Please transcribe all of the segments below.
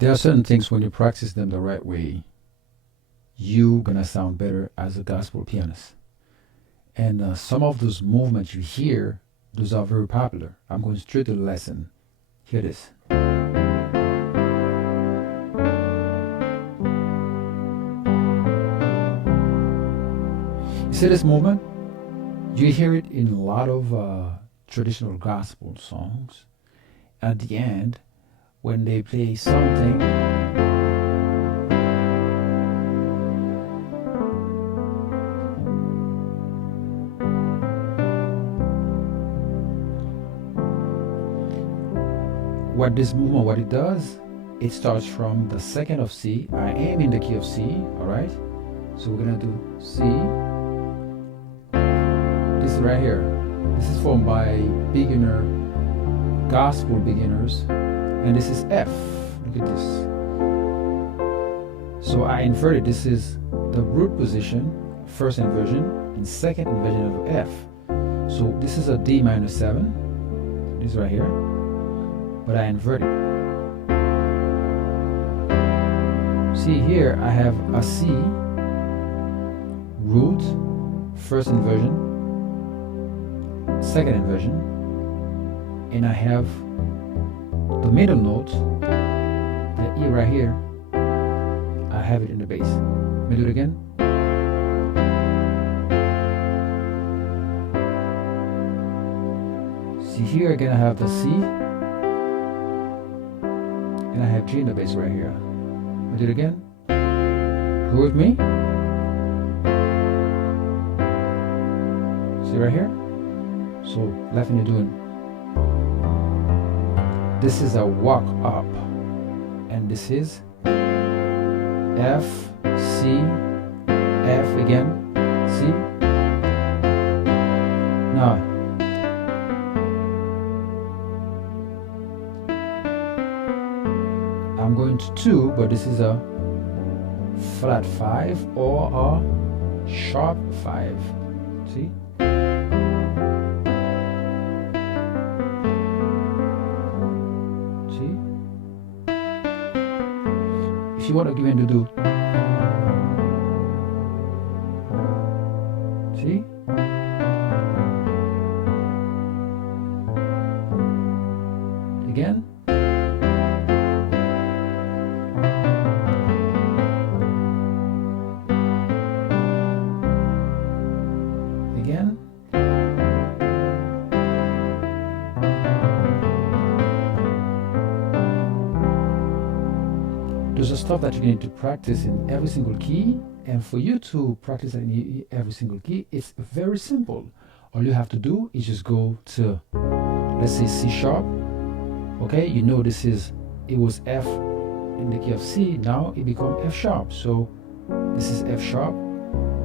There are certain things when you practice them the right way, you're gonna sound better as a gospel pianist. And some of those movements you hear, those are very popular. I'm going straight to the lesson. Hear this. You see this movement? You hear it in a lot of traditional gospel songs. At the end, when they play something, what this movement, what it does, it starts from the second of C. I am in the key of C, all right? So we're gonna do C. This is right here. This is formed by beginner, gospel beginners, and this is F. Look at this. So I inverted. This is the root position, first inversion, and second inversion of F. So this is a D minor 7. This right here. But I inverted. See here, I have a C, root, first inversion, second inversion, and I have the middle note, the E right here. I have it in the bass. Let me do it again. See here again, I have the C, and I have G in the bass right here. Let me do it again. Go with me. See right here? So left hand you're doing. This is a walk up, and this is F, C, F again, C. Now, I'm going to 2, but this is a flat 5 or a sharp 5. See? See? If you want to give in to do, see? Again. Again. There's a stuff that you need to practice in every single key, and for you to practice in every single key, it's very simple. All you have to do is just go to, let's say, C sharp. Okay, you know this is, it was F in the key of C, now it becomes F sharp. So this is F sharp,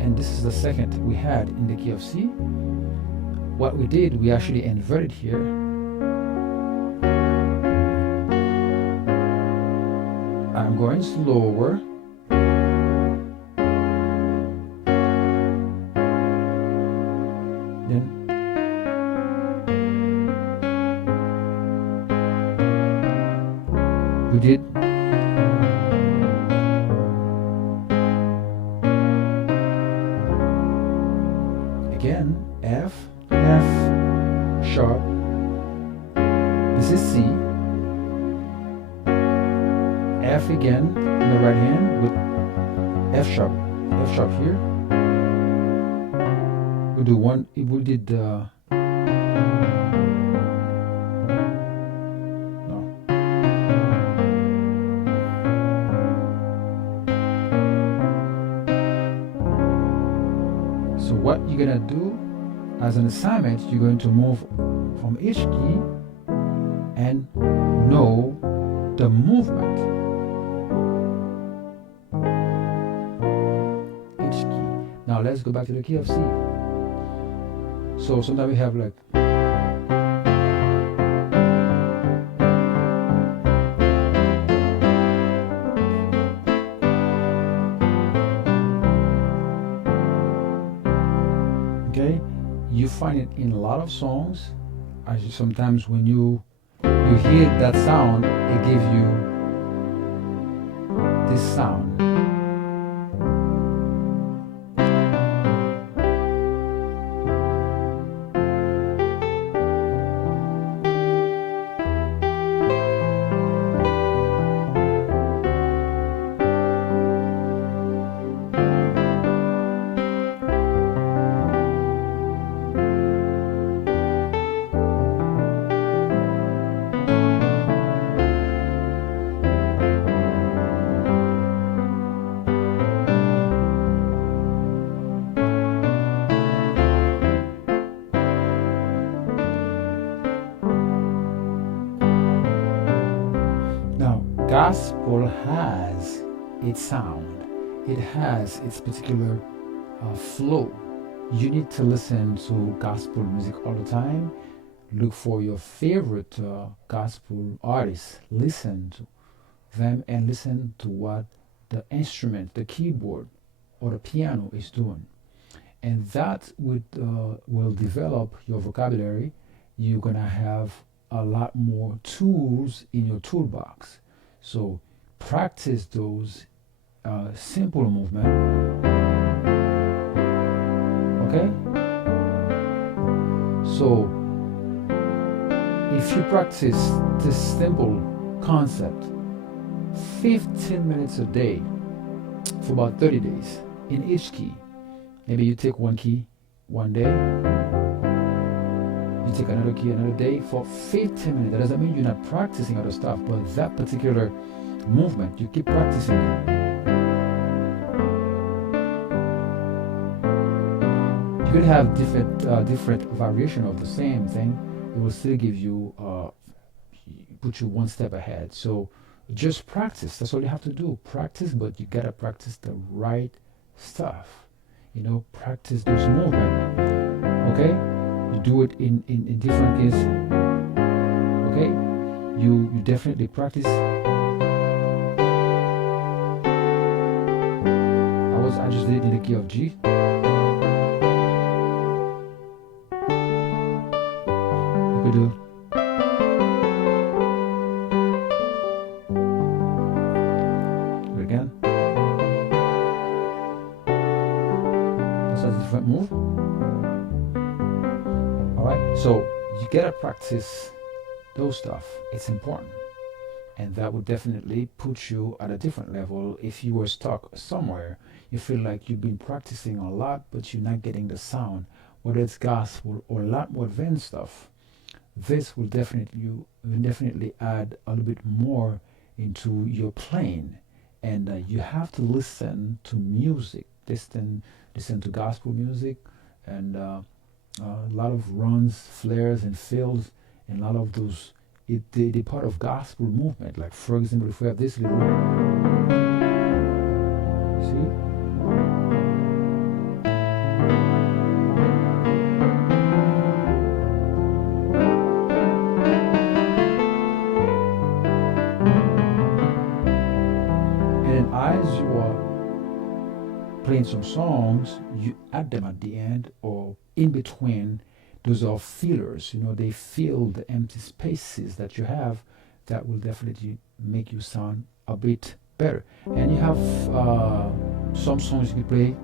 and this is the second we had in the key of C. What we did, we actually inverted here. I'm going slower. Then we did again F, F sharp. This is C. F again in the right hand with F sharp here. We do one. We did no. So what you're gonna do as an assignment, you're going to move from each key and know the movement. Now let's go back to the key of C. So sometimes we have like, okay, you find it in a lot of songs. Sometimes when you hear that sound, it gives you this sound. Now, gospel has its sound. It has its particular flow. You need to listen to gospel music all the time. Look for your favorite gospel artists. Listen to them and listen to what the instrument, the keyboard, or the piano is doing. And that will develop your vocabulary. You're gonna have a lot more tools in your toolbox. So practice those simple movements. Okay? So if you practice this simple concept 15 minutes a day for about 30 days in each key, maybe you take one key one day, you take another key another day for 15 minutes. That doesn't mean you're not practicing other stuff, but that particular movement, you keep practicing it. You could have different variation of the same thing. It will still give you, put you one step ahead. So just practice. That's all you have to do. Practice, but you gotta practice the right stuff. You know, practice those movements. Okay? You do it in different keys. Okay? You definitely practice. I just did it in the key of G. You could do it again. That's a different move. Alright, so you gotta practice those stuff. It's important. And that would definitely put you at a different level. If you were stuck somewhere, you feel like you've been practicing a lot, but you're not getting the sound, whether it's gospel or a lot more advanced stuff. This will definitely add a little bit more into your playing. And you have to listen to music, listen to gospel music, and a lot of runs, flares, and fills, and a lot of those. They're part of gospel movement. Like, for example, if we have this little, see? And as you are playing some songs, you add them at the end or in between. Those are fillers, you know, they fill the empty spaces that you have. That will definitely make you sound a bit better. And you have some songs you can play.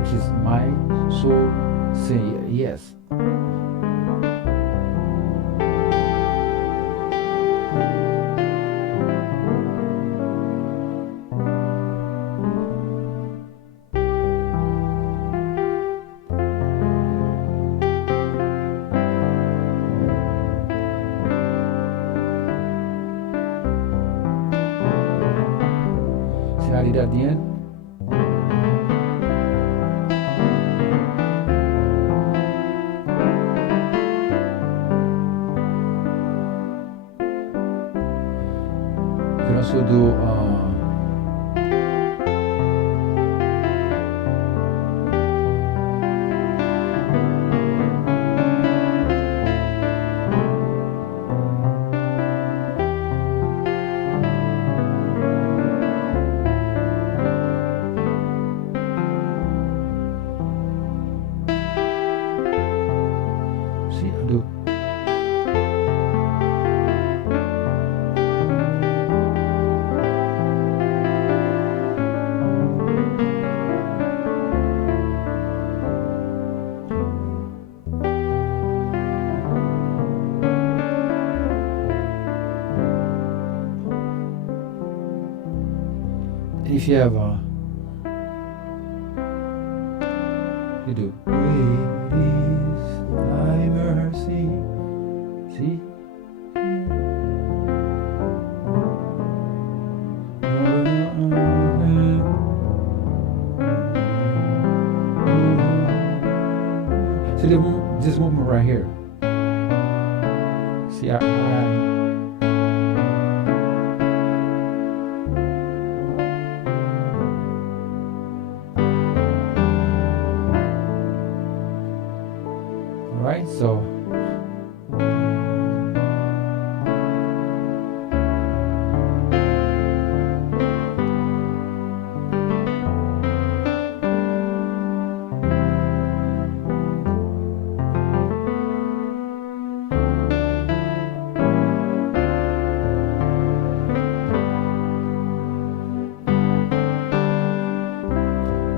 Which is my soul say yes. See how I did at the end? You can also do And if you have you do great is thy mercy. See? See this movement right here. See, alright, so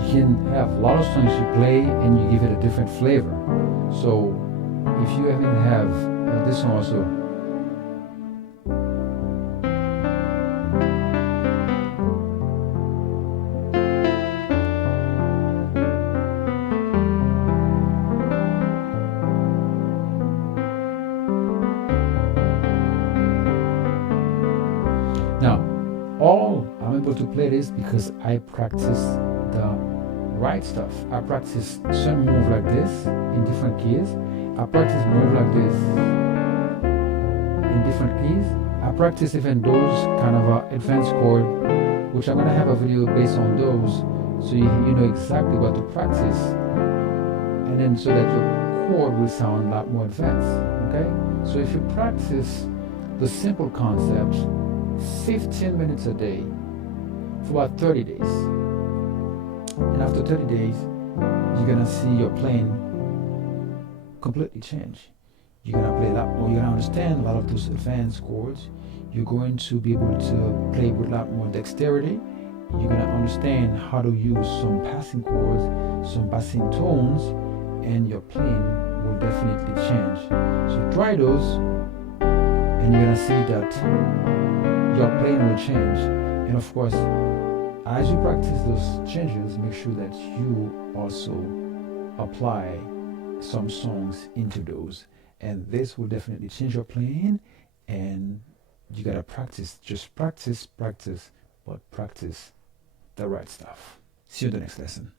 you can have a lot of songs you play and you give it a different flavor. So if you even have this one also. Now, all I'm able to play this because I practice the right stuff. I practice some move like this in different keys. I practice move like this in different keys. I practice even those kind of advanced chord, which I'm gonna have a video based on those, so you know exactly what to practice, and then so that your chord will sound a lot more advanced. Okay, so if you practice the simple concepts 15 minutes a day for about 30 days, and after 30 days, you're gonna see your playing completely change. You're gonna play a lot more. You're gonna understand a lot of those advanced chords. You're going to be able to play with a lot more dexterity. You're gonna understand how to use some passing chords, some passing tones, and your playing will definitely change. So try those, and you're gonna see that your playing will change. And of course, as you practice those changes, make sure that you also apply some songs into those, and this will definitely change your playing. And you gotta practice, just practice, but practice the right stuff. See you in the next lesson.